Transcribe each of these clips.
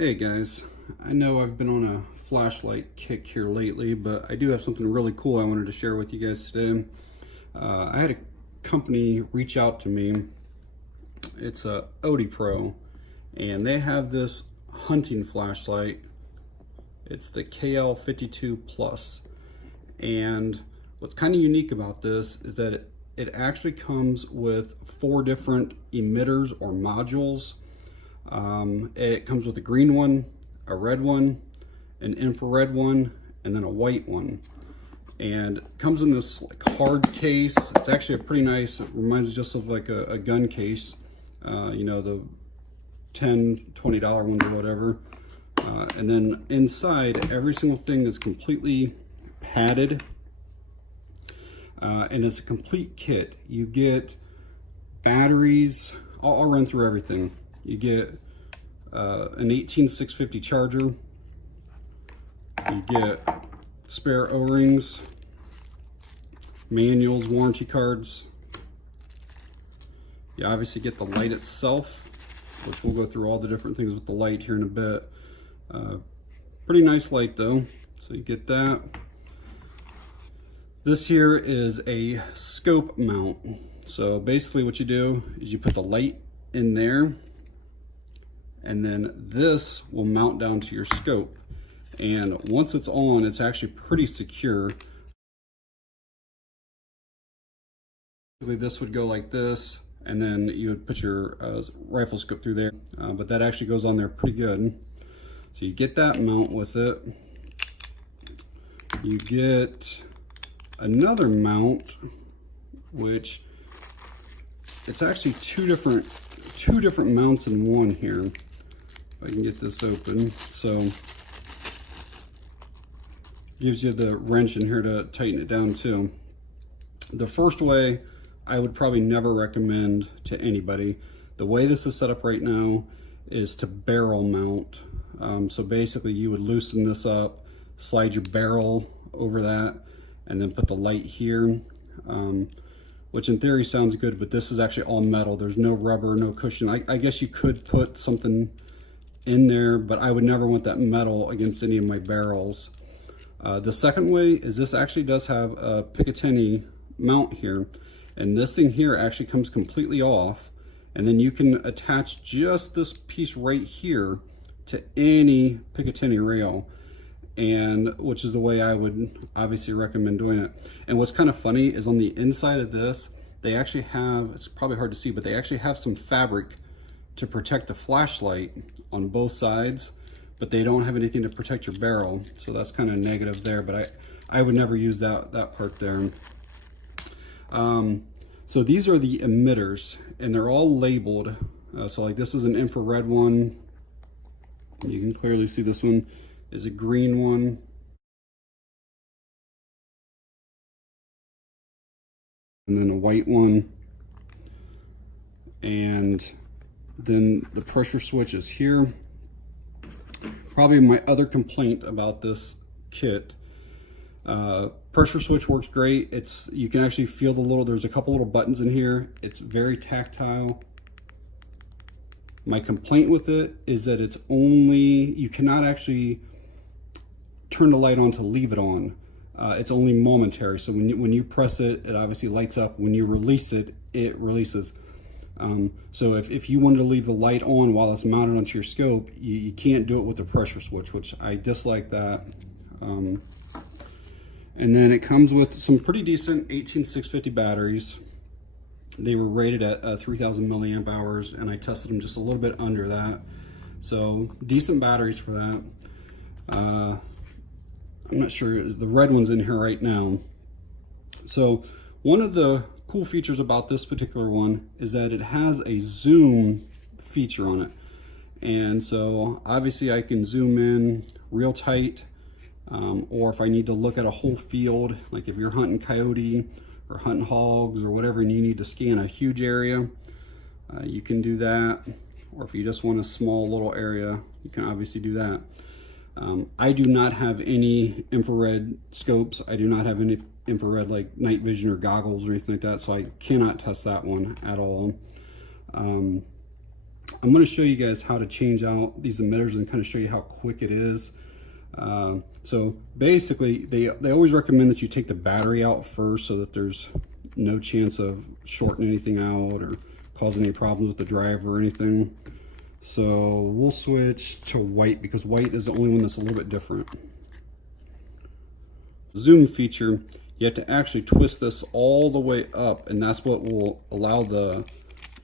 Hey guys, I know I've been on a flashlight kick here lately, but I do have something really cool I wanted to share with you guys today. I had a company reach out to me. It's a Odepro, and they have this hunting flashlight. It's the KL52 Plus, and what's kind of unique about this is that it actually comes with 4 different emitters or modules. It comes with a green one, a red one, an infrared one, and then a white one. And it comes in this hard case. It's actually a pretty nice, it reminds me just of like a gun case, you know, the $10, $20 ones or whatever. And then inside, every single thing is completely padded. And it's a complete kit. You get batteries. I'll run through everything. You get an 18650 charger. You get spare O-rings, manuals, warranty cards. You obviously get the light itself, which we'll go through all the different things with the light here in a bit. Pretty nice light though, so you get that. This here is a scope mount. So basically what you do is you put the light in there, and then this will mount down to your scope. And once it's on, it's actually pretty secure. This would go like this, and then you would put your rifle scope through there, but that actually goes on there pretty good. So you get that mount with it. You get another mount, which it's actually two different mounts in one here. If I can get this open. So gives you the wrench in here to tighten it down too. The first way I would probably never recommend to anybody. The way this is set up right now is to barrel mount. So basically you would loosen this up, slide your barrel over that, and then put the light here, which in theory sounds good, but this is actually all metal. There's no rubber, no cushion. I guess you could put something in there, but I would never want that metal against any of my barrels. The second way is this actually does have a Picatinny mount here, and this thing here actually comes completely off, and then you can attach just this piece right here to any Picatinny rail, and which is the way I would obviously recommend doing it. And what's kind of funny is on the inside of this, they actually have, it's probably hard to see, but they actually have some fabric to protect the flashlight on both sides, but they don't have anything to protect your barrel. So that's kind of negative there, but I would never use that part there. So these are the emitters, and they're all labeled. So like this is an infrared one. You can clearly see this one is a green one. And then a white one. And then the pressure switch is here. Probably my other complaint about this kit, pressure switch works great. You can actually feel there's a couple little buttons in here. It's very tactile. My complaint with it is that you cannot actually turn the light on to leave it on. It's only momentary. So when you press it, it obviously lights up. When you release it, it releases. So if you wanted to leave the light on while it's mounted onto your scope, you can't do it with the pressure switch, which I dislike that. And then it comes with some pretty decent 18650 batteries. They were rated at 3000 milliamp hours, and I tested them just a little bit under that. So decent batteries for that. I'm not sure, the red one's in here right now. So one of the cool features about this particular one is that it has a zoom feature on it. And so obviously I can zoom in real tight, or if I need to look at a whole field, like if you're hunting coyote or hunting hogs or whatever, and you need to scan a huge area, you can do that. Or if you just want a small little area, you can obviously do that. I do not have any infrared scopes. I do not have any infrared like night vision or goggles or anything like that, so I cannot test that one at all. I'm going to show you guys how to change out these emitters and kind of show you how quick it is. So basically, they always recommend that you take the battery out first so that there's no chance of shorting anything out or causing any problems with the driver or anything. So we'll switch to white because white is the only one that's a little bit different. Zoom feature, you have to actually twist this all the way up, and that's what will allow the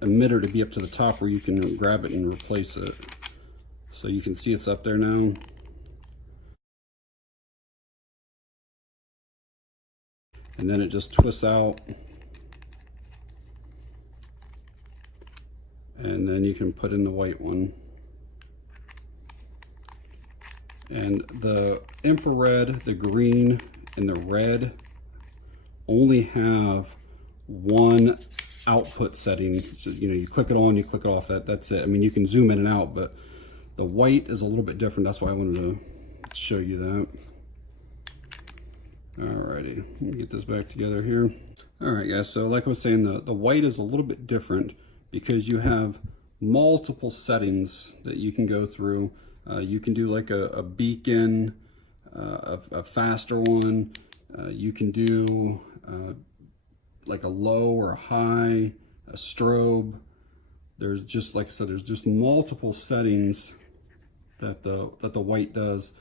emitter to be up to the top where you can grab it and replace it. So you can see it's up there now. And then it just twists out. And then you can put in the white one. And the infrared, the green, and the red only have one output setting. So, you know, you click it on, you click it off, that's it. I mean, you can zoom in and out, but the white is a little bit different. That's why I wanted to show you that. Alrighty, let me get this back together here. Alright guys, so like I was saying, the white is a little bit different because you have multiple settings that you can go through. You can do like a beacon, a faster one. You can do like a low or a high, a strobe. There's just, like I said, there's just multiple settings that the white does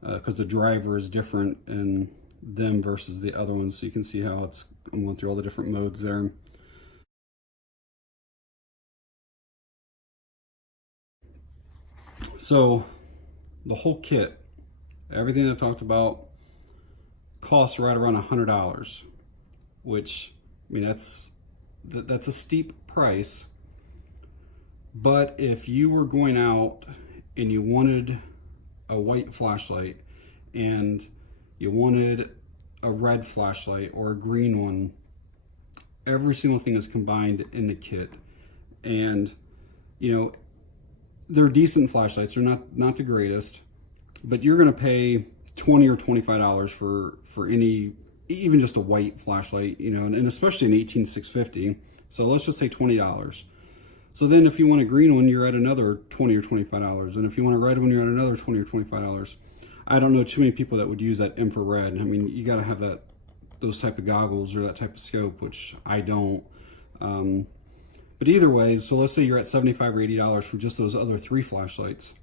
because the driver is different in them versus the other ones. So you can see how I'm going through all the different modes there. So the whole kit, everything I've talked about, costs right around $100, which, I mean, that's a steep price. But if you were going out and you wanted a white flashlight and you wanted a red flashlight or a green one, every single thing is combined in the kit. And, you know, they're decent flashlights. They're not the greatest, but you're going to pay $20 or $25 for any, even just a white flashlight, you know, and especially an 18650. So let's just say $20. So then if you want a green one, you're at another $20 or $25. And if you want a red one, you're at another $20 or $25. I don't know too many people that would use that infrared. I mean, you got to have those type of goggles or that type of scope, which I don't. But either way, so let's say you're at $75 or $80 for just those other 3 flashlights.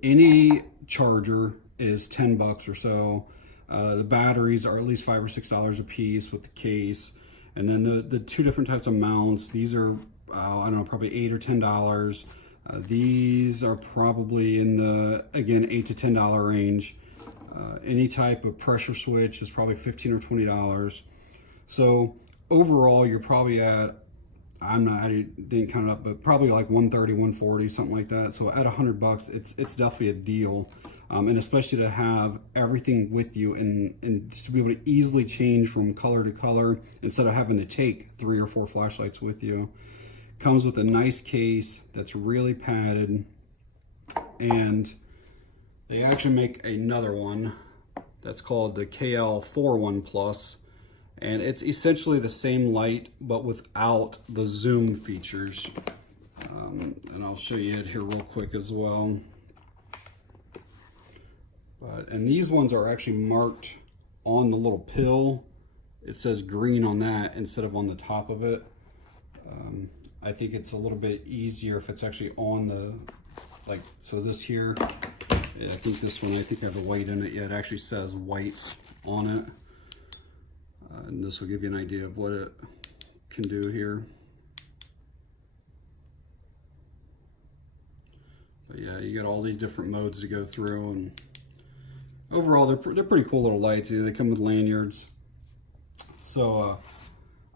Any charger is $10 or so. The batteries are at least $5 or $6 a piece with the case. And then the 2 different types of mounts, these are, I don't know, probably $8 or $10. These are probably in the, again, $8 to $10 range. Any type of pressure switch is probably $15 or $20. So overall, you're probably at, I didn't count it up, but probably like $130, $140, something like that. So at $100, it's definitely a deal. And especially to have everything with you and to be able to easily change from color to color instead of having to take 3 or 4 flashlights with you. Comes with a nice case that's really padded, and they actually make another one that's called the KL51 Plus, and it's essentially the same light but without the zoom features. And I'll show you it here real quick as well. And these ones are actually marked on the little pill. It says green on that instead of on the top of it. I think it's a little bit easier if it's actually on the, like, so this here, I think this one, I think I have a white in it. Yeah, it actually says white on it. And this will give you an idea of what it can do here. But yeah, you got all these different modes to go through, and overall they're pretty cool little lights. They come with lanyards. So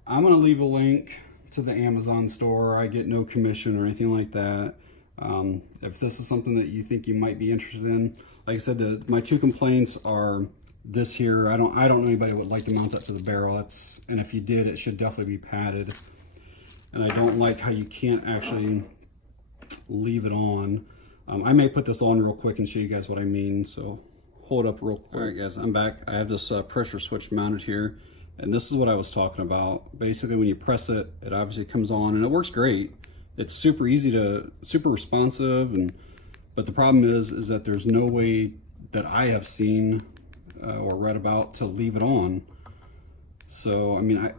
I'm gonna leave a link to the Amazon store. I get no commission or anything like that. If this is something that you think you might be interested in, like I said, my 2 complaints are this here. I don't know anybody that would like to mount that to the barrel. And if you did, it should definitely be padded. And I don't like how you can't actually leave it on. I may put this on real quick and show you guys what I mean. So hold up real quick. All right, guys, I'm back. I have this pressure switch mounted here. And this is what I was talking about. Basically, when you press it, it obviously comes on, and it works great. it's super easy to, super responsive, but the problem is that there's no way that I have seen or read about to leave it on. So, I mean,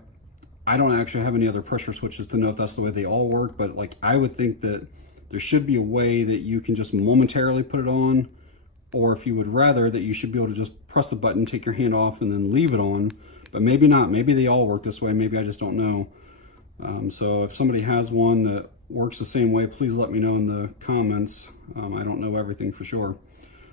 I don't actually have any other pressure switches to know if that's the way they all work, but like I would think that there should be a way that you can just momentarily put it on, or if you would rather, that you should be able to just press the button, take your hand off, and then leave it on. But maybe not. Maybe they all work this way. Maybe I just don't know. So if somebody has one that works the same way, please let me know in the comments. I don't know everything for sure.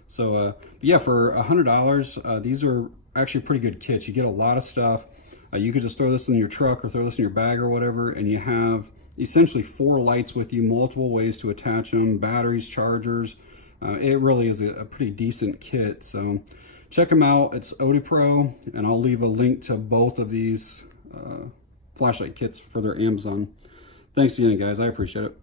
So yeah, for $100, these are actually pretty good kits. You get a lot of stuff. You could just throw this in your truck or throw this in your bag or whatever, and you have essentially 4 lights with you, multiple ways to attach them, batteries, chargers. It really is a pretty decent kit. So check them out. It's Odepro, and I'll leave a link to both of these flashlight kits for their Amazon. Thanks again, guys. I appreciate it.